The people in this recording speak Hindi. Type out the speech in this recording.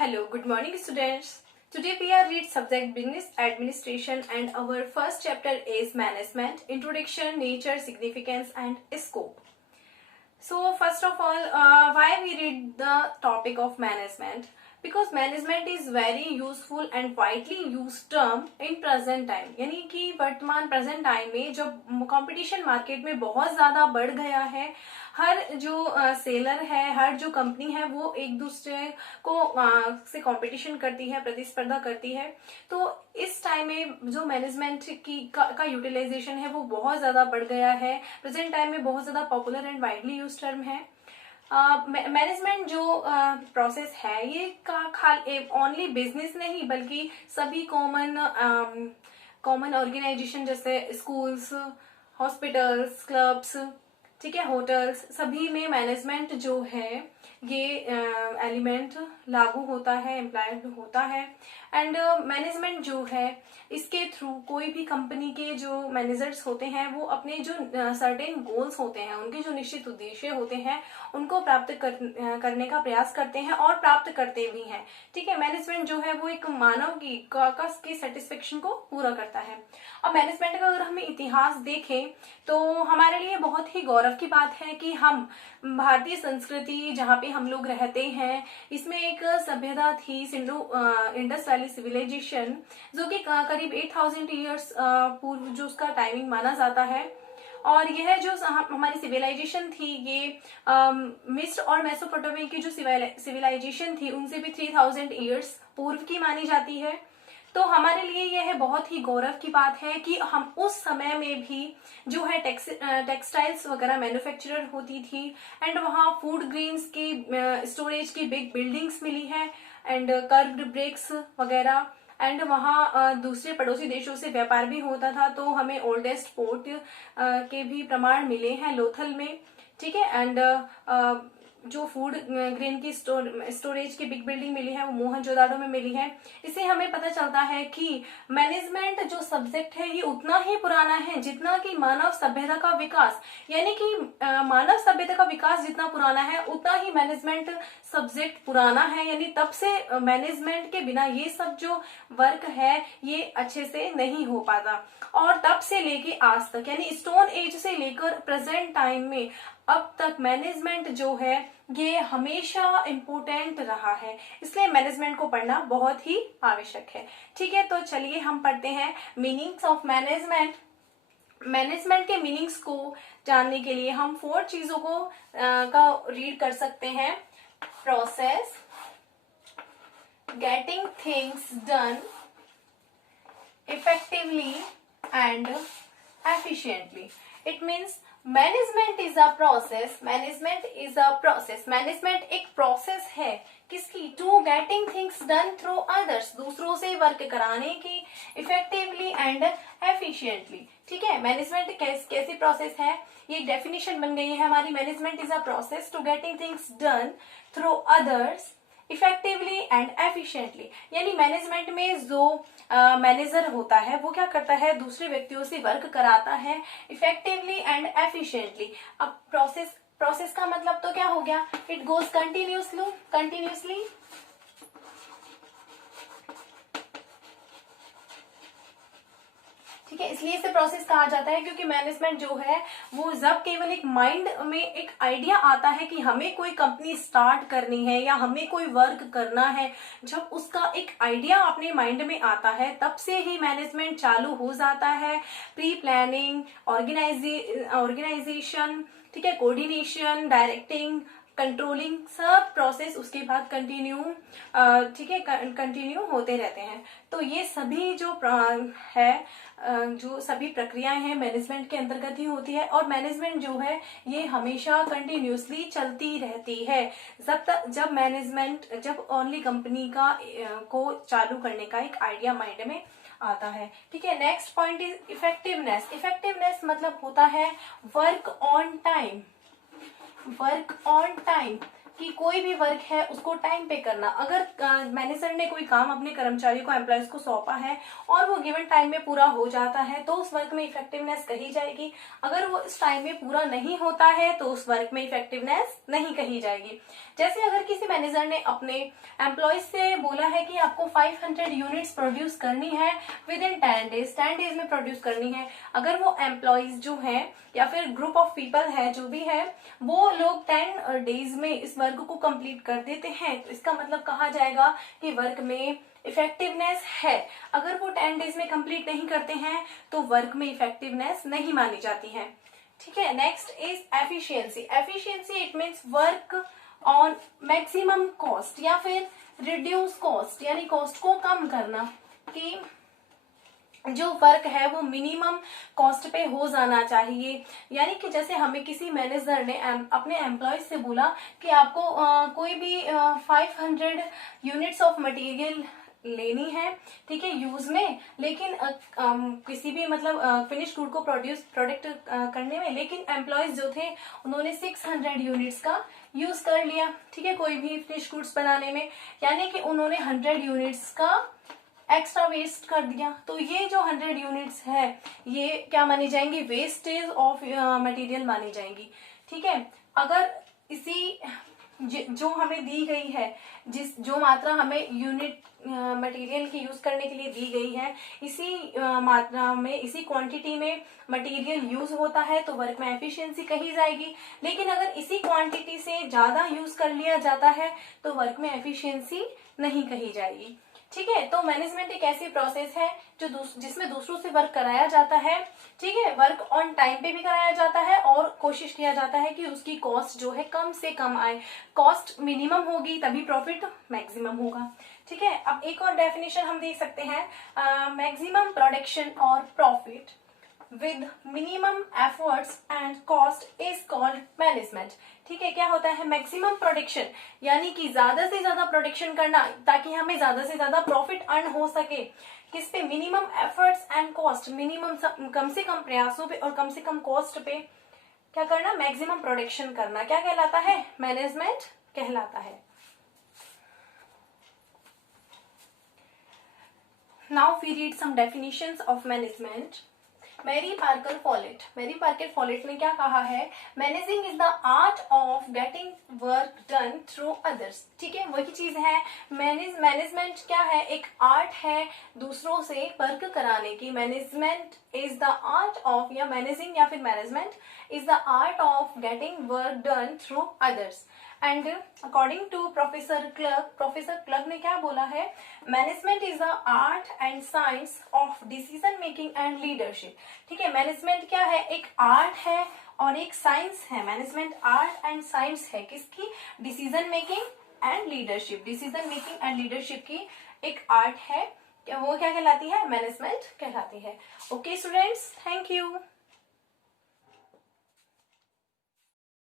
Hello, good morning students. Today we are read subject business administration and our first chapter is management, introduction, nature, significance and scope. So first of all, why we read the topic of management? Because management is very useful and widely used term in present time. यानी कि वर्तमान प्रेजेंट टाइम में जब कंपटीशन मार्केट में बहुत ज्यादा बढ़ गया है, हर जो सेलर है, हर जो कंपनी है वो एक दूसरे को से कंपटीशन करती है, प्रतिस्पर्धा करती है. तो इस टाइम में जो मैनेजमेंट का यूटिलाइजेशन है वो बहुत ज्यादा बढ़ गया है. प्रेजेंट टाइम में बहुत ज्यादा popular and widely use term है. मैनेजमेंट जो प्रोसेस है ये का ओनली बिजनेस नहीं बल्कि सभी कॉमन ऑर्गेनाइजेशन जैसे स्कूल्स, हॉस्पिटल्स, क्लब्स, ठीक है, होटल्स, सभी में मैनेजमेंट जो है ये एलिमेंट लागू होता है, एम्प्लॉयड होता है. एंड मैनेजमेंट जो है इसके थ्रू कोई भी कंपनी के जो मैनेजर्स होते हैं वो अपने जो सर्टेन गोल्स होते हैं, उनके जो निश्चित उद्देश्य होते हैं उनको प्राप्त करने का प्रयास करते हैं और प्राप्त करते भी हैं. ठीक है, मैनेजमेंट जो है वो एक मानव की सेटिस्फेक्शन को पूरा करता है. अब मैनेजमेंट का अगर हमें इतिहास देखें तो हमारे लिए बहुत ही गौरव की बात है कि हम भारतीय संस्कृति जहाँ पे हम लोग रहते हैं इसमें एक सभ्यता थी इंडस वैली सिविलाइजेशन, जो कि करीब 8000 ईयर्स पूर्व जो उसका टाइमिंग माना जाता है. और यह जो हमारी सिविलाइजेशन थी ये मिस्र और मेसोपोटामिया की जो सिविलाइजेशन थी उनसे भी 3000 ईयर्स पूर्व की मानी जाती है. तो हमारे लिए यह बहुत ही गौरव की बात है कि हम उस समय में भी जो है टेक्सटाइल्स वगैरह मैन्युफैक्चरर होती थी एंड वहाँ फूड ग्रेन्स की स्टोरेज की बिग बिल्डिंग्स मिली है एंड कर्व्ड ब्रिक्स वगैरह. एंड वहाँ दूसरे पड़ोसी देशों से व्यापार भी होता था. तो हमें ओल्डेस्ट पोर्ट के भी प्रमाण मिले हैं लोथल में. ठीक है, एंड जो फूड ग्रेन की स्टोरेज की बिग बिल्डिंग मिली है वो मोहनजोदाड़ो में मिली है. इससे हमें पता चलता है कि मैनेजमेंट जो सब्जेक्ट है ये उतना ही पुराना है जितना कि मानव सभ्यता का विकास. यानी कि मानव सभ्यता का विकास जितना पुराना है उतना ही मैनेजमेंट सब्जेक्ट पुराना है. यानी तब से मैनेजमेंट के बिना ये सब जो वर्क है ये अच्छे से नहीं हो पाता. और तब से लेके आज तक यानी स्टोन एज से लेकर प्रेजेंट टाइम में अब तक मैनेजमेंट जो है ये हमेशा इम्पोर्टेंट रहा है. इसलिए मैनेजमेंट को पढ़ना बहुत ही आवश्यक है. ठीक है, तो चलिए हम पढ़ते हैं मीनिंग्स ऑफ मैनेजमेंट. मैनेजमेंट के मीनिंग्स को जानने के लिए हम 4 चीजों को का रीड कर सकते हैं. Process, getting things done effectively and efficiently. It means management is a process. Management is a process. Management एक process है किसकी? To getting things done through others. दूसरों से वर्क कराने की effectively and efficiently. ठीक है, मैनेजमेंट कैसी प्रोसेस है ये एक डेफिनेशन बन गई है हमारी. Management is a process to getting things done through others effectively and efficiently. यानी मैनेजमेंट में जो मैनेजर होता है वो क्या करता है? दूसरे व्यक्तियों से वर्क कराता है इफेक्टिवली एंड एफिशिएंटली. अब प्रोसेस का मतलब तो क्या हो गया? इट गोज कंटिन्यूसली ठीक है, इसलिए इसे प्रोसेस कहा जाता है क्योंकि मैनेजमेंट जो है वो जब केवल एक माइंड में एक आइडिया आता है कि हमें कोई कंपनी स्टार्ट करनी है या हमें कोई वर्क करना है, जब उसका एक आइडिया अपने माइंड में आता है तब से ही मैनेजमेंट चालू हो जाता है. प्री प्लानिंग, ऑर्गेनाइजेशन, ठीक है, कोऑर्डिनेशन, डायरेक्टिंग, कंट्रोलिंग, सब प्रोसेस उसके बाद ठीक है कंटिन्यू होते रहते हैं. तो ये सभी जो जो सभी प्रक्रियाएं हैं मैनेजमेंट के अंतर्गत ही होती है. और मैनेजमेंट जो है ये हमेशा कंटिन्यूसली चलती रहती है जब ओनली कंपनी को चालू करने का एक आइडिया माइंड में आता है. ठीक है, next point is effectiveness. Effectiveness मतलब होता है वर्क ऑन टाइम. कि कोई भी वर्क है उसको टाइम पे करना। अगर मैनेजर ने कोई काम अपने कर्मचारी को, एम्प्लॉयज को सौंपा है और वो गिवन टाइम में पूरा हो जाता है तो उस वर्क में इफेक्टिवनेस कही जाएगी। अगर वो इस टाइम में पूरा नहीं होता है तो उस वर्क में इफेक्टिवनेस नहीं कही जाएगी। जैसे अगर किसी मैनेजर ने अपने एम्प्लॉयज से बोला है कि आपको 500 यूनिट्स प्रोड्यूस करनी है विद इन 10 डेज, 10 डेज में प्रोड्यूस करनी है। अगर वो एम्प्लॉयज जो है या फिर ग्रुप ऑफ पीपल है जो भी है वो लोग 10 डेज में इस वर्क को कंप्लीट कर देते हैं तो इसका मतलब कहा जाएगा कि वर्क में इफेक्टिवनेस है। अगर वो 10 डेज में कंप्लीट नहीं करते हैं तो वर्क में इफेक्टिवनेस नहीं मानी जाती है। ठीक है, next is efficiency. Efficiency it means work on maximum cost या फिर रिड्यूस कॉस्ट, यानी कॉस्ट को कम करना, कि जो वर्क है वो मिनिमम कॉस्ट पे हो जाना चाहिए। यानी कि जैसे हमें किसी मैनेजर ने अपने एम्प्लॉयज से बोला कि आपको कोई भी 500 यूनिट्स ऑफ मटेरियल लेनी है, ठीक है, यूज में, लेकिन किसी भी मतलब फिनिश गुड को प्रोडक्ट करने में, लेकिन एम्प्लॉयज जो थे उन्होंने 600 यूनिट्स का यूज कर लिया, ठीक है, कोई भी फिनिश गुड्स बनाने में, यानी कि उन्होंने 100 यूनिट्स का एक्स्ट्रा वेस्ट कर दिया। तो ये जो 100 यूनिट्स है ये क्या मानी जाएंगी, वेस्टेज ऑफ मटेरियल मानी जाएंगी। ठीक है, अगर इसी जो हमें दी गई है, जो मात्रा हमें यूनिट मटेरियल की यूज करने के लिए दी गई है, इसी मात्रा में, इसी क्वांटिटी में मटेरियल यूज होता है तो वर्क में एफिशिएंसी कही जाएगी। लेकिन अगर इसी क्वांटिटी से ज्यादा यूज कर लिया जाता है तो वर्क में एफिशिएंसी नहीं कही जाएगी। ठीक है, तो मैनेजमेंट एक ऐसी प्रोसेस है जो जिसमें दूसरों से वर्क कराया जाता है। ठीक है, वर्क ऑन टाइम पे भी कराया जाता है और कोशिश किया जाता है कि उसकी कॉस्ट जो है कम से कम आए। कॉस्ट मिनिमम होगी तभी प्रॉफिट मैक्सिमम होगा। ठीक है, अब एक और डेफिनेशन हम देख सकते हैं, मैक्सिमम प्रोडक्शन और profit with minimum efforts and cost is called management। ठीक है, क्या होता है मैक्सिमम प्रोडक्शन, यानी कि ज्यादा से ज्यादा प्रोडक्शन करना ताकि हमें ज्यादा से ज्यादा प्रॉफिट अर्न हो सके। किस पे, minimum efforts and cost, minimum कम से कम प्रयासों पे और कम से कम कॉस्ट पे क्या करना, मैक्सिमम प्रोडक्शन करना, क्या कहलाता है, मैनेजमेंट कहलाता है। Now we read some definitions of management. Mary Parker Follett ने क्या कहा है, managing is the art of getting work done through others. ठीक है, वही चीज है, मैनेजमेंट क्या है, एक आर्ट है दूसरों से वर्क कराने की। Management is the art of, या मैनेजिंग या फिर management is the art of getting work done through others. And according to professor Clough ने क्या बोला है, management is the art and science of decision making and leadership. ठीक है, मैनेजमेंट क्या है, एक आर्ट है और एक साइंस है। मैनेजमेंट आर्ट एंड साइंस है किसकी, decision making and leadership. Decision making and leadership की एक आर्ट है, वो क्या कहलाती है, मैनेजमेंट कहलाती है। Okay students, thank you.